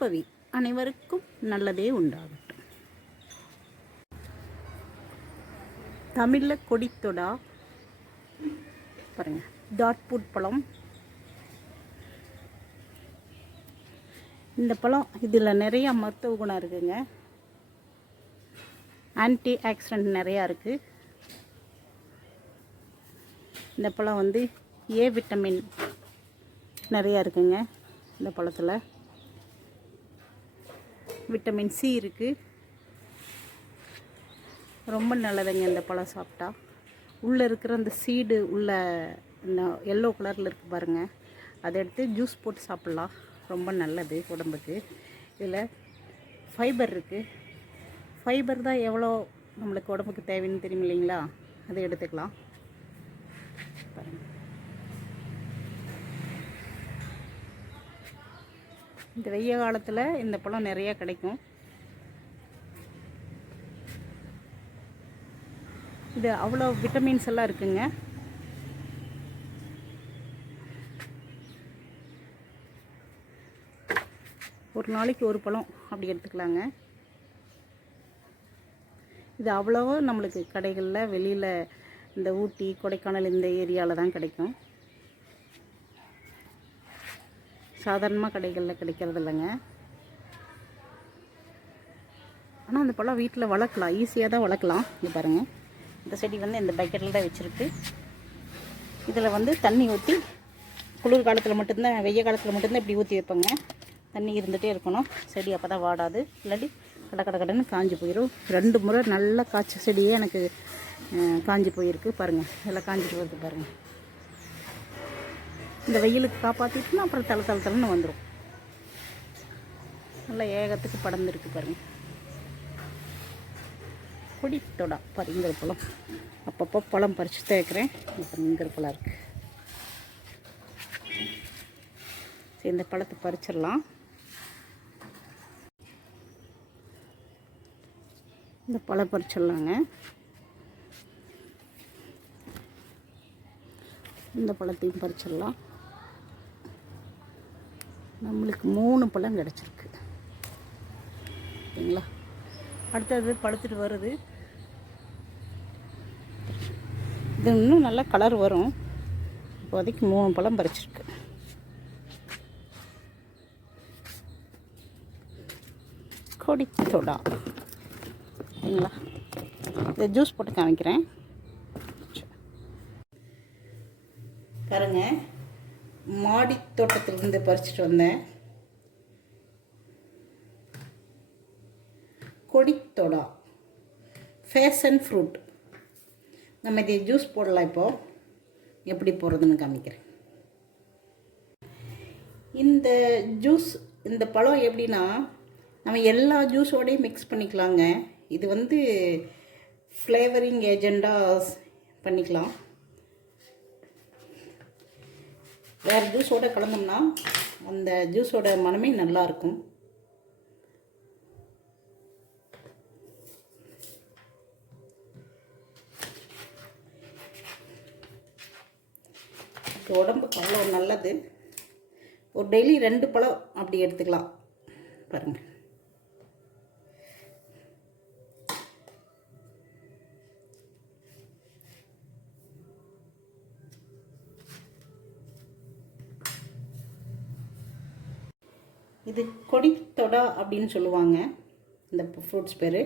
கேட்பவி அனைவருக்கும் நல்லதே உண்டாகட்டும். தமிழில் கொடித்தொடா. பாருங்க. டாட்பூட் பழம். இந்த பழம் இதில் நிறைய மருத்துவ குணம் இருக்குங்க. ஆன்டி ஆக்சிடென்ட் நிறையா இருக்குது இந்த பழம் வந்து ஏ விட்டமின் நிறையா இருக்குங்க. இந்த பழத்தில். விட்டமின் சி இருக்குது ரொம்ப நல்லதுங்க இந்த பழம் சாப்பிட்டா. உள்ளே இருக்கிற அந்த சீடு உள்ள இந்த எல்லோ கலரில் இருக்குது பாருங்கள் அதை எடுத்து ஜூஸ் போட்டு சாப்பிட்லாம். ரொம்ப நல்லது உடம்புக்கு. இதில் ஃபைபர் இருக்குது ஃபைபர் தான் எவ்வளோ நம்மளுக்கு உடம்புக்கு தேவைன்னு தெரியும் இல்லைங்களா? அதை எடுத்துக்கலாம். இந்த வெய்ய காலத்தில் இந்த பழம் நிறையா கிடைக்கும். இது அவ்வளோ விட்டமின்ஸ் எல்லாம் இருக்குங்க. ஒரு நாளைக்கு ஒரு பழம் அப்படி எடுத்துக்கலாங்க. இது அவ்வளோவா நம்மளுக்கு கடைகளில் வெளியில் இந்த ஊட்டி கொடைக்கானல் இந்த ஏரியாவில் தான் கிடைக்கும். சாதாரணமாக கடைகளில் கிடைக்கிறது இல்லைங்க ஆனால் அந்த பழம் வீட்டில் வளர்க்கலாம். ஈஸியாக தான் வளர்க்கலாம். இது பாருங்கள் இந்த செடி வந்து இந்த பக்கெட்டில் தான் வச்சுருக்கு. இதில் வந்து தண்ணி ஊற்றி குளிர் காலத்தில் மட்டும்தான் வெய்ய காலத்தில் மட்டும்தான் இப்படி ஊற்றி வைப்பேங்க. தண்ணி இருந்துகிட்டே இருக்கணும். செடி அப்போ தான் வாடாது. இல்லாட்டி கடை கடை கடைன்னு காஞ்சி போயிடும் ரெண்டு முறை நல்லா காய்ச்ச செடியே எனக்கு காஞ்சி போயிருக்கு. பாருங்கள் எல்லாம் காஞ்சிட்டு வருது பாருங்கள் இந்த வெயிலுக்கு காப்பாற்றிட்டுனா அப்புறம் தலை தலை தலைன்னு வந்துடும் நல்லா ஏகத்துக்கு படர்ந்துருக்கு பாருங்க. பாரு இங்கிற பழம். அப்பப்போ பழம் பறித்து தேய்க்கிறேன். அப்புறம் இங்கிற பழம் இருக்குது சரி இந்த பழத்தை பறிச்சிடலாம். இந்த பழம் பறிச்சிடலாங்க. இந்த பழத்தையும் பறிச்சிடலாம். நம்மளுக்கு மூணு பழம் கிடச்சிருக்கு. ஓகேங்களா அடுத்தது பழுத்துட்டு வருது. இது இன்னும் நல்லா கலர் வரும். இப்போதைக்கு மூணு பழம் பறிச்சிருக்கு. கொடித்தொடா. ஓகேங்களா இதை ஜூஸ் போட்டு காமிக்கிறேன். பாருங்கள் மாடி தோட்டத்திலிருந்து பறிச்சுட்டு வந்தேன். கொடித்தொடா ஃபேஷன் ஃப்ரூட் நம்ம இதை ஜூஸ் போடலாம் இப்போது எப்படி போடுறதுன்னு காமிக்கிறேன். இந்த ஜூஸ் இந்த பழம் எப்படின்னா நம்ம எல்லா ஜூஸோடையும் மிக்ஸ் பண்ணிக்கலாங்க. இது வந்து ஃப்ளேவரிங் ஏஜெண்டாக பண்ணிக்கலாம். வேறு ஜூஸோட கலந்தோம்னா அந்த ஜூஸோட மனமே நல்லாயிருக்கும். உடம்புக்கு அவ்வளோ நல்லது. ஒரு டெய்லி ரெண்டு பழம் அப்படி எடுத்துக்கலாம். பாருங்கள் இது கொடித்தொடா அப்படின்னு சொல்லுவாங்க. இந்த ஃப்ரூட்ஸ் பேர்.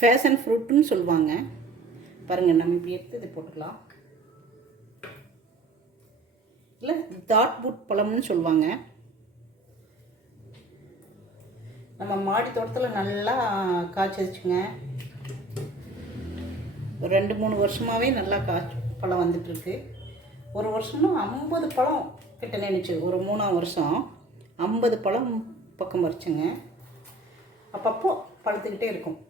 ஃபேஷன் ஃப்ரூட்டுன்னு சொல்லுவாங்க. பாருங்கள் நம்ம இப்படி எடுத்து இது போட்டுக்கலாம். இல்லை தாட் பூட் பழம்னு சொல்லுவாங்க. நம்ம மாடி தோட்டத்தில் நல்லா காய்ச்சிச்சுங்க ஒரு ரெண்டு மூணு வருஷமாகவே நல்லா காய்ச்சி பழம் வந்துட்டுருக்கு. ஒரு வருஷம்னா ஐம்பது பழம் கிட்ட நினைச்சு ஒரு மூணாம் வருஷம் ஐம்பது பழம் பக்கம் வரைச்சுங்க அப்பப்போ பழுத்துக்கிட்டே இருக்கும்.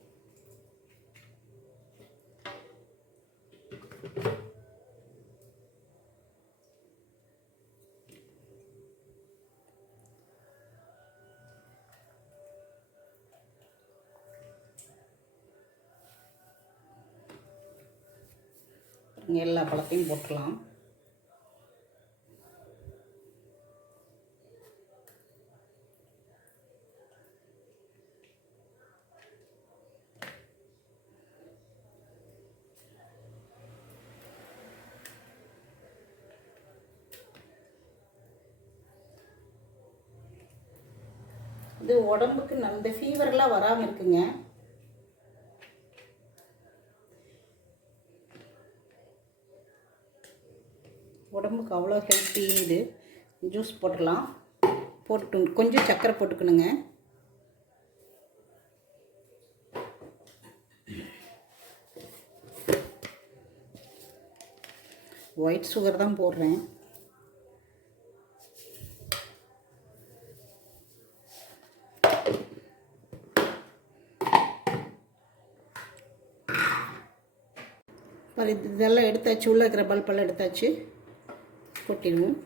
எல்லா பழத்தையும் போட்டுடலாம். இது உடம்புக்கு நல்ல இந்த ஃபீவர்லாம் வராமல் இருக்குங்க. உடம்புக்கு அவ்வளோ ஹெல்த்தி இது. ஜூஸ் போட்டுக்கலாம். போட்டு கொஞ்சம் சர்க்கரை போட்டுக்கணுங்க. ஒயிட் சுகர் தான் போடுறேன். இதெல்லாம் எடுத்தாச்சு உள்ளே இருக்கிற பல்பெல்லாம் எடுத்தாச்சு. கொட்டிடுவோம்.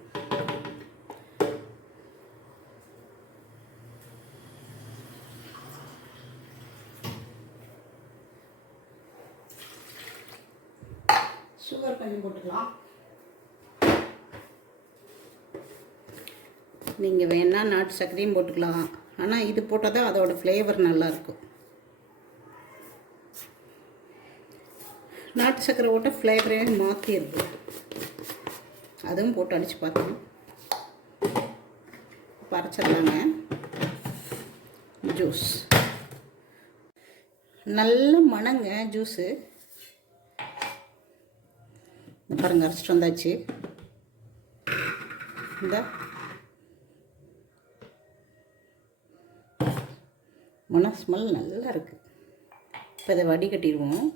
சுகர் கொஞ்சம் போட்டுக்கலாம். நீங்கள் வேணால் நாட்டு சர்க்கரையும் போட்டுக்கலாம். ஆனால் இது போட்டால் தான் அதோட ஃப்ளேவர் நல்லாயிருக்கும் நாட்டு சர்க்கரை போட்டால் ஃப்ளேவரே மாற்றிடுது அதுவும் போட்டு அடித்து பார்த்தோம் பறைச்சிடலாங்க ஜூஸ் நல்ல மணங்க ஜூஸு இந்த பாருங்க அரைச்சிட்டு வந்தாச்சு. இந்த. மன ஸ்மெல் நல்லா இருக்குது இப்போ இதை வடிகட்டிடுவோம்.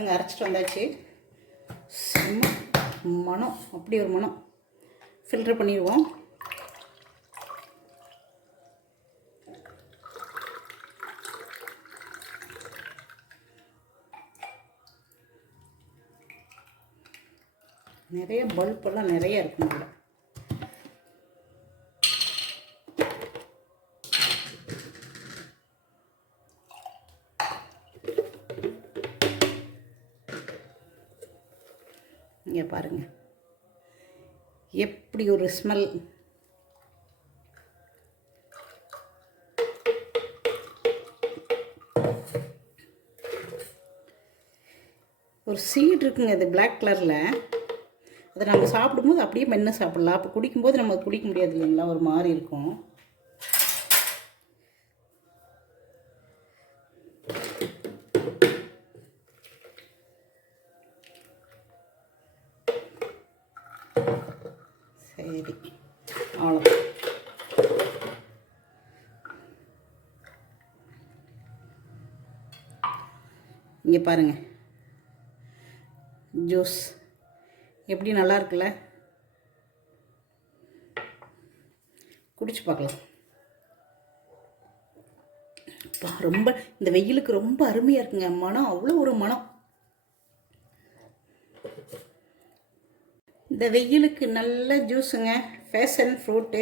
பாருங்கள் அரைச்சிட்டு வந்தாச்சு. செம்ம மனம் அப்படி ஒரு மனம் ஃபில்டர் பண்ணிடுவோம். நிறைய பல்பெல்லாம் நிறைய இருக்கும் இதில் இங்கே பாருங்கள் எப்படி ஒரு ஸ்மெல் ஒரு சீட் இருக்குங்க இது பிளாக் கலரில் அதை நம்ம சாப்பிடும்போது அப்படியே மென்று சாப்பிடலாம். அப்போ குடிக்கும்போது நம்ம குடிக்க முடியாது இல்லைங்களா? ஒரு மாதிரி இருக்கும். சரி அவ்வளோ இங்கே பாருங்க ஜூஸ் எப்படி நல்லா இருக்குல்ல குடிச்சு பார்க்கலாம் ரொம்ப இந்த வெயிலுக்கு ரொம்ப அருமையாக இருக்குங்க மனம் அவ்வளோ ஒரு மனம் இந்த வெயிலுக்கு நல்ல ஜூஸுங்க. ஃபேஷன் ஃப்ரூட்டு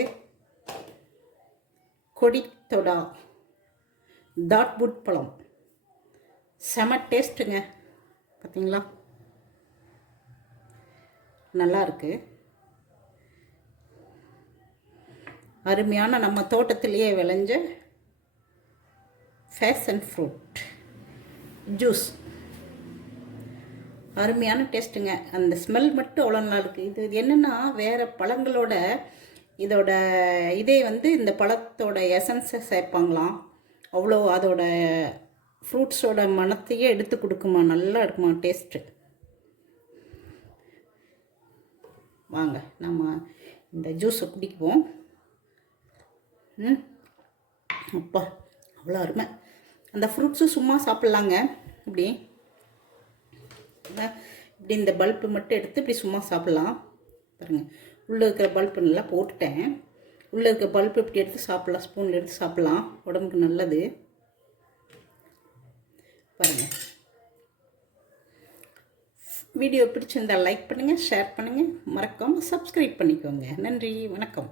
கொடித்தொடா தாட்புட் பழம். செம டேஸ்ட்டுங்க பார்த்தீங்களா நல்லா இருக்கு. அருமையான நம்ம தோட்டத்திலேயே விளைஞ்ச ஃபேஷன் ஃப்ரூட் ஜூஸ் அருமையான டேஸ்ட்டுங்க. அந்த ஸ்மெல் மட்டும் அவ்வளோ நல்லா இருக்குது இது என்னென்னா வேறு பழங்களோட இதோட இதே வந்து இந்த பழத்தோட எசன்ஸை சேர்ப்பாங்களாம். அவ்வளோ அதோட ஃப்ரூட்ஸோட மனத்தையே எடுத்து கொடுக்குமா நல்லா இருக்குமா டேஸ்ட்டு வாங்க நம்ம இந்த ஜூஸை குடிக்குவோம். ம் அப்பா அவ்வளோ அருமை. அந்த ஃப்ரூட்ஸும் சும்மா சாப்பிட்லாங்க. இப்படி இப்படி இந்த பல்ப்பு மட்டும் எடுத்து இப்படி சும்மா சாப்பிட்லாம். பாருங்கள் உள்ளே இருக்கிற பல்ப்பு நல்லா போட்டுட்டேன். உள்ளே இருக்கிற பல்ப்பு இப்படி எடுத்து சாப்பிட்லாம். ஸ்பூனில் எடுத்து சாப்பிட்லாம். உடம்புக்கு நல்லது. பாருங்கள் வீடியோ பிடிச்சிருந்தால் லைக் பண்ணுங்கள் ஷேர் பண்ணுங்கள் மறக்காமல் சப்ஸ்கிரைப் பண்ணிக்கோங்க. நன்றி. வணக்கம்.